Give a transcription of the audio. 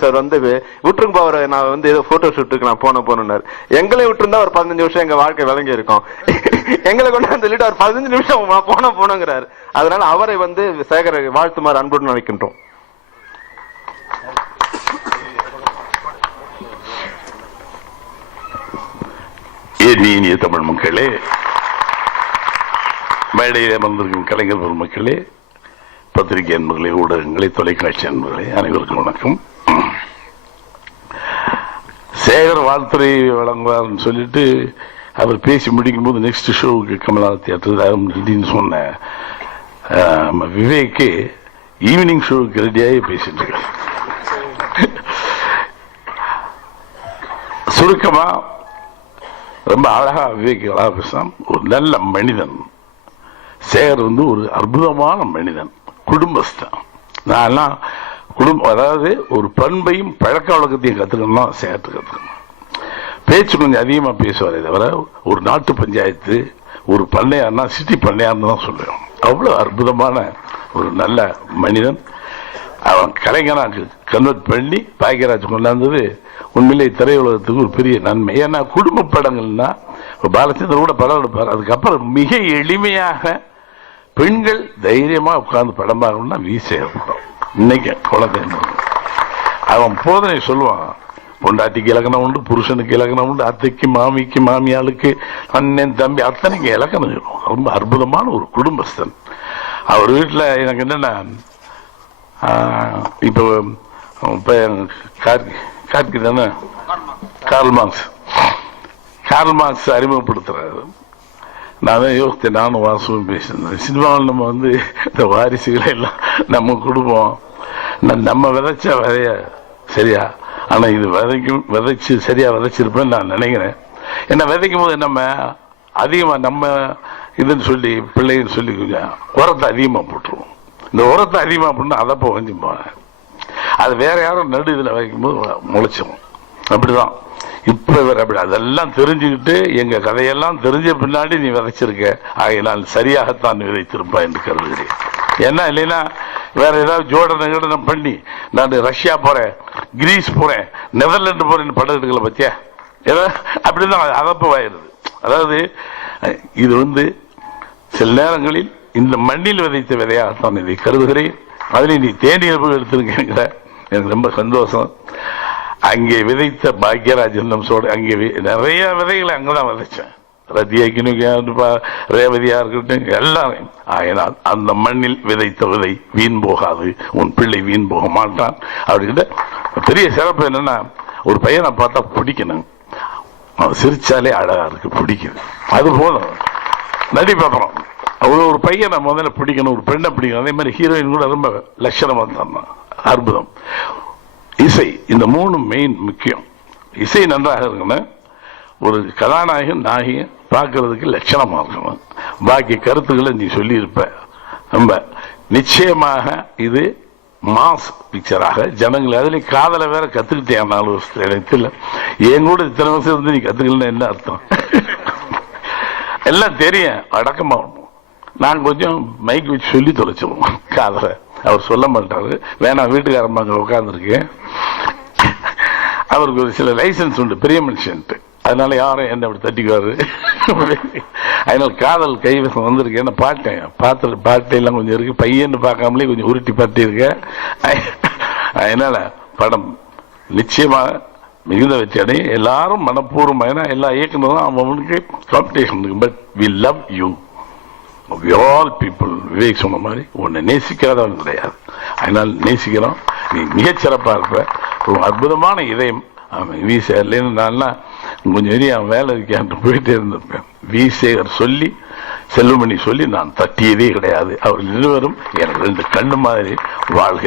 Sir வந்து விட்டுருங்க போற, நான் வந்து ஏதோ போட்டோ ஷூட்டுக்கு நான் போனேன்னாரு. எங்களை விட்டுருந்தா ஒரு 15 நிமிஷம் எங்க வாழ்க்கை விளங்கி இருக்கும். எங்களை கொண்டு வந்து சொல்லிட்டு அவர் 15 நிமிஷம் போனோங்கிறாரு. அதனால அவரை வந்து சேகர வாழ்த்துமாறு அன்புடன் நினைக்கின்றோம். இனிய தமிழ் மக்களே, மேடையில் அமர்ந்திருக்கும் கலைஞர் பெருமக்களே, பத்திரிகை அன்பர்களே, ஊடகங்களே, தொலைக்காட்சி அன்பர்களே, அனைவருக்கும் வணக்கம். சேகர் வாழ்த்துறை வழங்குவார்னு சொல்லிட்டு அவர் பேசி முடிக்கும் போது நெக்ஸ்ட் ஷோவுக்கு கமலா தியேட்டர் சொன்ன விவேக்கு ஈவினிங் ஷோவுக்கு ரெடியாகி பேசிட்டு இருக்காரு. சுருக்கமா ரொம்ப அழகா விவேக் பேசலாம். ஒரு நல்ல மனிதன் சேகர் வந்து ஒரு அற்புதமான மனிதன், குடும்பஸ்தான். நான் குடும்பம், அதாவது ஒரு பண்பையும் பழக்க வழக்கத்தையும் கற்றுக்கணும். சேகர்த்து கற்றுக்கணும். பேச்சு கொஞ்சம் அதிகமாக பேசுவாரே தவிர ஒரு நாட்டு பஞ்சாயத்து ஒரு பண்ணையார்னா சிட்டி பண்ணையார்னு தான் சொல்லுவோம். அவ்வளோ அற்புதமான ஒரு நல்ல மனிதன். அவன் கலைஞனாக்கு கன்வெர்ட் பண்ணி பாக்கியராஜ் கொண்டாந்தது உண்மையிலே திரையுலகத்துக்கு ஒரு பெரிய நன்மை. ஏன்னா குடும்ப படங்கள்னா பாலச்சந்திரன் கூட படம் எடுப்பார். அதுக்கப்புறம் மிக எளிமையாக பெண்கள் தைரியமா உட்கார்ந்து படம் பார்க்கணும்னா வீசேற்படும். இன்னைக்கு குழந்தை அவன் போதனை சொல்லுவான். பொண்டாட்டிக்கு இலக்கணம் உண்டு, புருஷனுக்கு இலக்கணம் உண்டு, அத்தைக்கு மாமிக்கு மாமியாளுக்கு அண்ணன் தம்பி அத்தனைக்கு இலக்கணம் இருக்கும். ரொம்ப அற்புதமான ஒரு குடும்பஸ்தன். அவர் வீட்டில் எனக்கு என்னன்னா இப்போ கார்கி தானே கார்ல் மார்க்ஸ் அறிமுகப்படுத்துறாரு. நான் தான் யோசித்தேன், நானும் வாசமும் பேசியிருந்தேன். சினிமாவில் நம்ம வந்து இந்த வாரிசுகளை எல்லாம் நம்ம குடும்பம் நம்ம விதைச்ச விதைய சரியா, ஆனால் இது விதைச்சு சரியா விதைச்சிருப்பேன்னு நான் நினைக்கிறேன். ஏன்னா விதைக்கும் போது நம்ம அதிகமாக நம்ம இதுன்னு சொல்லி பிள்ளைன்னு சொல்லி கொஞ்சம் உரத்தை அதிகமாக போட்டுருவோம். இந்த உரத்தை அதிகமாக போட்டு அதை கொஞ்சம் போனேன். அது வேற யாரும் நடு இதில் வைக்கும்போது முளைச்சிடும். அப்படிதான் இப்ப அப்படி அதெல்லாம் தெரிஞ்சுக்கிட்டு எங்க கதையெல்லாம் தெரிஞ்ச பின்னாடி நீ விதைச்சிருக்க, ஆகையினால் சரியாகத்தான் விதைத்திருப்பா என்று கருதுகிறேன். ஏன்னா இல்லைன்னா வேற ஏதாவது ஜோடனை பண்ணி நான் ரஷ்யா போறேன், கிரீஸ் போறேன், நெதர்லாந்து போறேன்னு படம் எடுக்கல பத்தியா, ஏதோ அப்படிதான் அதப்பவாயிருது. அதாவது இது வந்து சில நேரங்களில் இந்த மண்ணில் விதைத்த விதையாகத்தான் இதை கருதுகிறேன். அதுல நீ தேனியல் எடுத்திருக்கேங்கிற எனக்கு ரொம்ப சந்தோஷம். அங்கே விதைத்த பாக்யராஜன் அங்கே நிறைய விதைகளை அங்கதான் விதைச்சேன். ரேவதியா இருக்கட்டும் எல்லாரும். ஆகினால் அந்த மண்ணில் விதைத்த விதை வீண் போகாது, உன் பிள்ளை வீண் போக மாட்டான். அப்படின்ற பெரிய சிறப்பு என்னன்னா, ஒரு பையனை பார்த்தா பிடிக்கணும், சிரிச்சாலே அழகா இருக்கு, பிடிக்குது. அது போதும். நடிப்பாப்புறம் ஒரு பையனை முதல்ல பிடிக்கணும், ஒரு பெண்ணை பிடிக்கணும். அதே மாதிரி ஹீரோயின் கூட ரொம்ப லட்சணமா தான். அற்புதம். இசை, இந்த மூணு மெயின் முக்கியம். இசை நன்றாக இருக்கணும், ஒரு கதாநாயகன் நாயகன் பார்க்கறதுக்கு லட்சணமா இருக்கணும். பாக்கி கருத்துக்களை நீ சொல்லியிருப்ப. ரொம்ப நிச்சயமாக இது மாஸ் பிக்சராக ஜனங்கள் அதுல காதலை வேற கத்துக்கிட்டேன் 4 வருஷத்துல. எனக்கு இல்லை, என் கூட இத்தனை வருஷம் இருந்து நீ கத்துக்கலன்னு என்ன அர்த்தம்? எல்லாம் தெரியும், அடக்கமா இருக்கும். நான் கொஞ்சம் மைக் வச்சு சொல்லி தொலைச்சிருவோம் காதலை. அவர் சொல்ல மாட்டாரு, வேணாம் வீட்டுக்காரம்மா உட்கார்ந்துருக்கேன். அவருக்கு ஒரு சில லைசன்ஸ் உண்டு, பெரிய மனுஷன்ட்டு. அதனால யாரும் என்ன அப்படி தட்டிக்குவாரு. அதனால காதல் கைவசம் வந்திருக்கேன். பாட்டேன் பாட்டையெல்லாம் கொஞ்சம் இருக்கு, பையன்னு பார்க்காமலே கொஞ்சம் உருட்டி பாட்டி இருக்கேன். அதனால படம் நிச்சயமாக மிகுந்த வெற்றி அடையும். எல்லாரும் மனப்பூர்வமாக எல்லா இயக்குனரும் அவனுக்கு காம்படிஷன் இருக்கு. But we love you all people. Vivek சொன்ன மாதிரி உன்னை நேசிக்காதவன் கிடையாது. அதனால் நேசிக்கிறோம். நீ மிகச்சிறப்பா இருப்ப, ஒரு அற்புதமான இதயம். வீசேகர்லேருந்து நான் கொஞ்சம் வெளியே அவன் வேலை இருக்கான்னு போயிட்டே இருந்திருப்பேன். வீசேகர் சொல்லி செல்வமணி சொல்லி நான் தட்டியதே கிடையாது. அவர்கள் இருவரும் எனக்கு 2 கண்ணு மாதிரி வாழ்க.